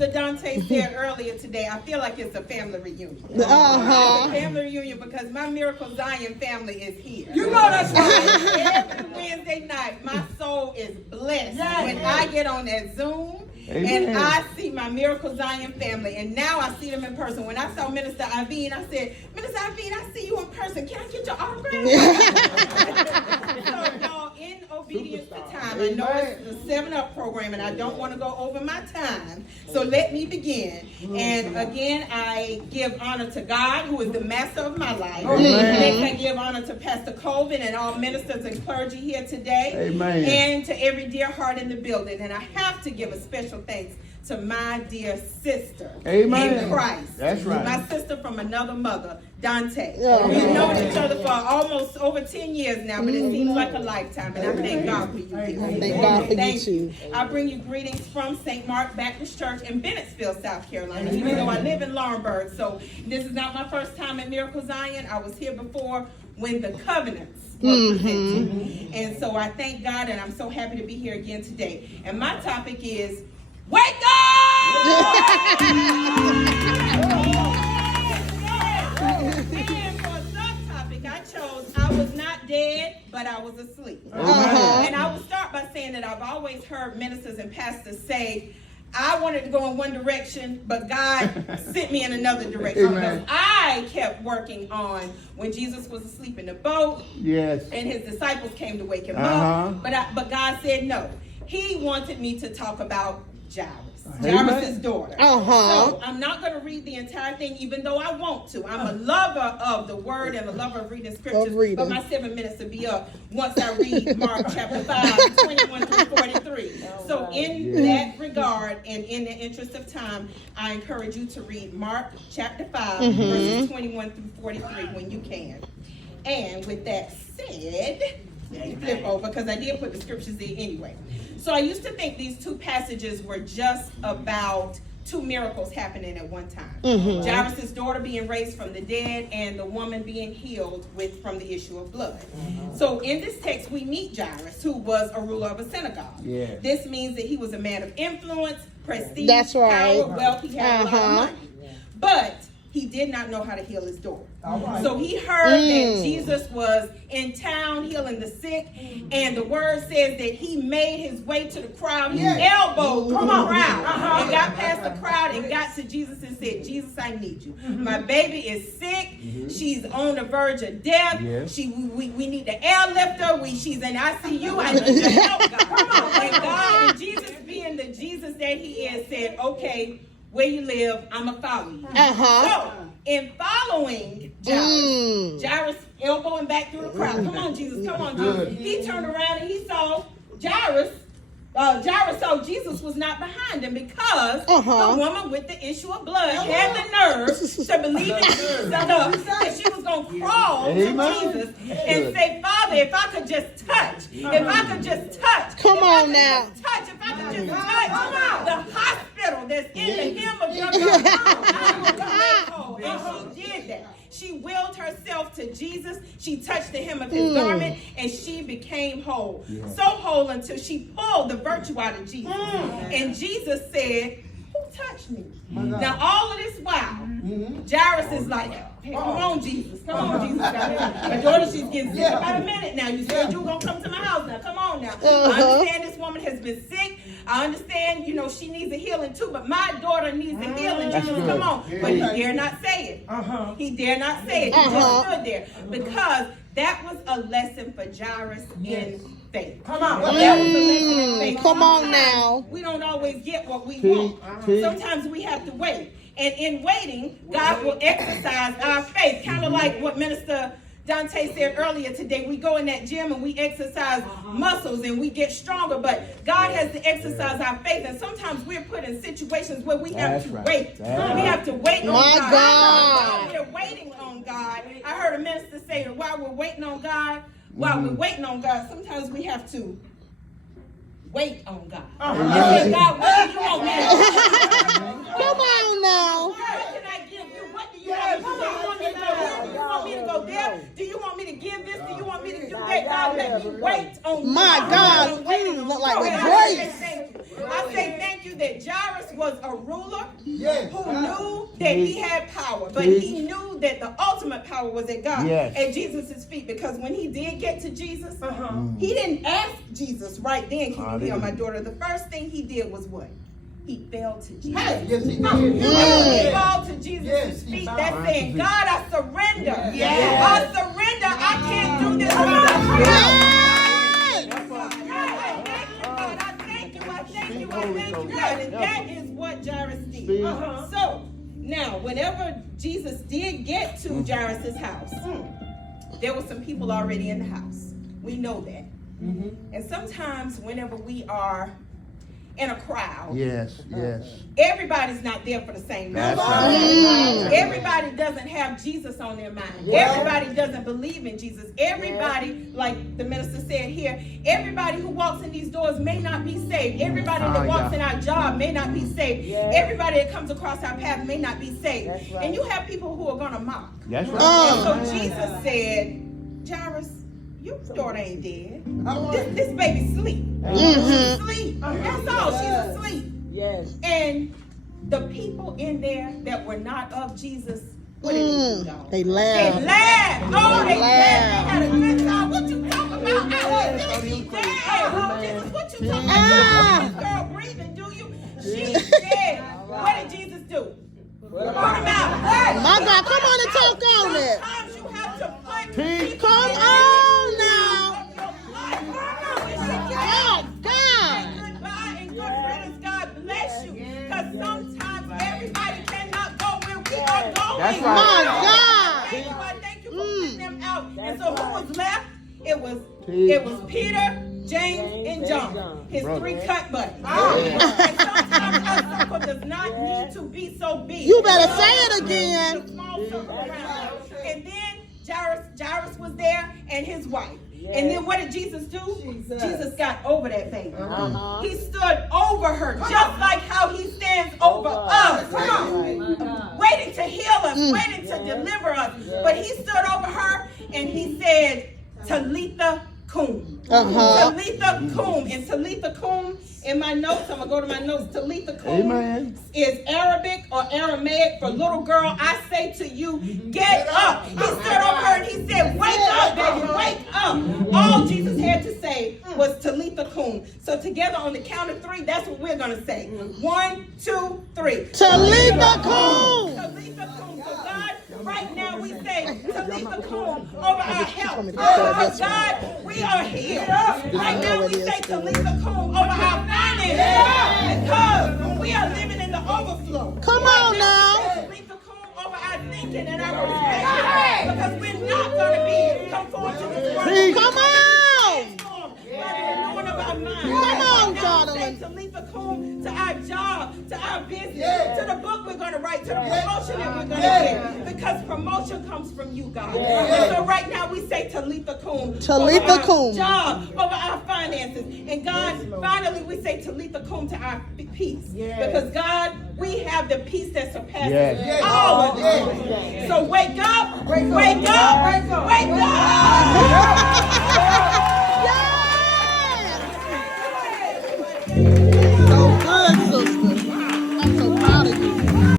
Minister Dante said earlier today, I feel like it's a family reunion. It's a family reunion because my Miracle Zion family is here. You know that's right. Every Wednesday night, my soul is blessed when I get on that Zoom. Amen. And I see my Miracle Zion family, and now I see them in person. When I saw Minister Ivine, I said, Minister Ivine, I see you in person. Can I get your autograph? So, y'all, in obedience to time, I know it's the 7-Up program, and I don't want to go over my time. So let me begin. And again, I give honor to God, who is the master of my life. Next, I give honor to Pastor Colvin and all ministers and clergy here today. Amen. And to every dear heart in the building. And I have to give a special thanks to my dear sister in Christ. That's right. My sister from another mother, Dante. We've known each other for almost over 10 years now, but it seems like a lifetime. And I thank God for you. Thank God for you too. I bring you greetings from St. Mark Baptist Church in Bennettsville, South Carolina, even though I live in Laurinburg. So this is not my first time at Miracle Zion. I was here before when the covenants were presented. And so I thank God, and I'm so happy to be here again today. And my topic is, wake up! And for a subtopic, I chose, I was not dead, but I was asleep. And I will start by saying that I've always heard ministers and pastors say, I wanted to go in one direction, but God sent me in another direction. Because I kept working on when Jesus was asleep in the boat. Yes. And his disciples came to wake him up. But God said no. He wanted me to talk about Jairus' daughter. So I'm not going to read the entire thing, even though I want to. I'm a lover of the word and a lover of reading scriptures. But my 7 minutes will be up once I read Mark chapter 5, 21 through 43. So in that regard, and in the interest of time, I encourage you to read Mark chapter 5, verses 21 through 43 when you can. And with that said, flip over, because I did put the scriptures in anyway. So I used to think these two passages were just about two miracles happening at one time. Jairus' daughter being raised from the dead and the woman being healed from the issue of blood. So in this text, we meet Jairus, who was a ruler of a synagogue. This means that he was a man of influence, prestige, power, wealth. He had a lot of money. But he did not know how to heal his daughter. So he heard that Jesus was in town healing the sick, and the word says that he made his way to the crowd. He elbowed the crowd and got past the crowd and got to Jesus and said, Jesus, I need you. My baby is sick. She's on the verge of death. We need the airlifter. She's in ICU. I need your help, God. And God, and Jesus being the Jesus that he is, said, okay, where you live, I'm going to follow you. So, in following Jairus elbowing back through the crowd. Come on, Jesus. Come on, Jesus. He turned around and he saw Jairus. Jairus saw Jesus was not behind him because the woman with the issue of blood had the nerve to believe in Jesus enough that she was going to crawl to Jesus and say, Father, if I could just touch, if I could just touch, if I could just touch the hospital that's in the hem of your garment, I will be made whole. And she did that. She willed herself to Jesus. She touched the hem of his garment, and she became whole. So whole until she pulled the virtue out of Jesus. And Jesus said, who touched me? Now, all of this while, Jairus is like, hey, come on, Jesus. Come on, Jesus. My daughter, she's getting sick. About a minute now. You said you were going to come to my house now. Come on now. I understand this woman has been sick. I understand, she needs a healing too, but my daughter needs a healing. Jesus, come on. But he dare not say it. He dare not say it. He just stood there because that was a lesson for Jairus in faith. Come on. That was a lesson in faith. Come on now. We don't always get what we want. Sometimes we have to wait. And in waiting, God will exercise our faith. Kind of like what Minister Dante said earlier today. We go in that gym and we exercise muscles and we get stronger, but God has to exercise our faith. And sometimes we're put in situations where we have to wait. We have to wait on God. While we're waiting on God, I heard a minister say that while we're waiting on God, sometimes we have to wait on God. Say, God, what do you want me to do? Come on now. What can I give you? What do you want me to do? Do you want me to go there? Do you want me to give this? Do you want me to do that? God, let me wait on my God. Look like with grace. I say thank you that that Jairus was a ruler Yes. who knew that he had power, but he knew that the ultimate power was at God, at Jesus' feet. Because when he did get to Jesus, he didn't ask Jesus right then, can you heal my daughter? The first thing he did was what? He fell to Jesus. Yes, he did. He fell to Jesus' feet. That's saying, God, I surrender. Yes. I surrender. I can't do this without you. I thank you, God. And that is what Jairus did. So, now, whenever Jesus did get to Jairus' house, there were some people already in the house. We know that. And sometimes whenever we are in a crowd, everybody's not there for the same reason. Everybody doesn't have Jesus on their mind. Everybody doesn't believe in Jesus. Everybody, like the minister said here, everybody who walks in these doors may not be saved. Everybody that walks in our job may not be saved. Everybody that comes across our path may not be saved. And you have people who are going to mock. And so Jesus said, Jairus, your daughter ain't dead. This baby sleep. She's asleep. That's all. She's asleep. Yes. And the people in there that were not of Jesus, what did they do, dog? They laughed. They laughed. Oh, they laughed. They had a good time. What you talking about? She's dead. Jesus, what you talking about? This girl breathing, do you? She's dead. What did Jesus do? Put him out. My God, come on and talk on it. Sometimes you have to put people Come in on now. Oh, God. Goodbye and good riddance. God bless you. Because sometimes everybody cannot go where we are going. That's right. My God. Thank you for putting them out. And so who was left? It was Peter, James, and John. His three cut buddies. And sometimes our circle does not need to be so big. You better say it again. A small circle around. And then Jairus was there and his wife. And then what did Jesus do? Jesus got over that baby. He stood over her, just like how he stands over us. Waiting to heal us, waiting to deliver us. But he stood over her and he said, Talitha Kum. Talitha Kum. And Talitha Kum, in my notes, I'm going to go to my notes. Talitha Kum is Arabic or Aramaic for little girl. I say to you, get up. He stood over her and he said, wake up, baby, wake up. All Jesus had to say was Talitha Kum. So together on the count of three, that's what we're going to say. 1, 2, 3. Talitha Kum. Talitha Kum. So God, right now we say Talitha Kum over our health. Because God, we are here. Right now we say Talitha Kum over our finances. Because we are living in the overflow. Come on now. Talitha Kum over our thinking and our perspective. Because we're not going to be conformed to this world. Come on. Come on, darling. Talitha Kum to our job, to our business, to the book we're going to write, to the promotion that we're going to get. Because promotion comes from you, God. And so right now we say Talitha Kum. Talitha over Kum. our job, over our finances. And God, finally we say Talitha Kum to our peace. Because God, we have the peace that surpasses all understanding. So wake up, wake up, wake up.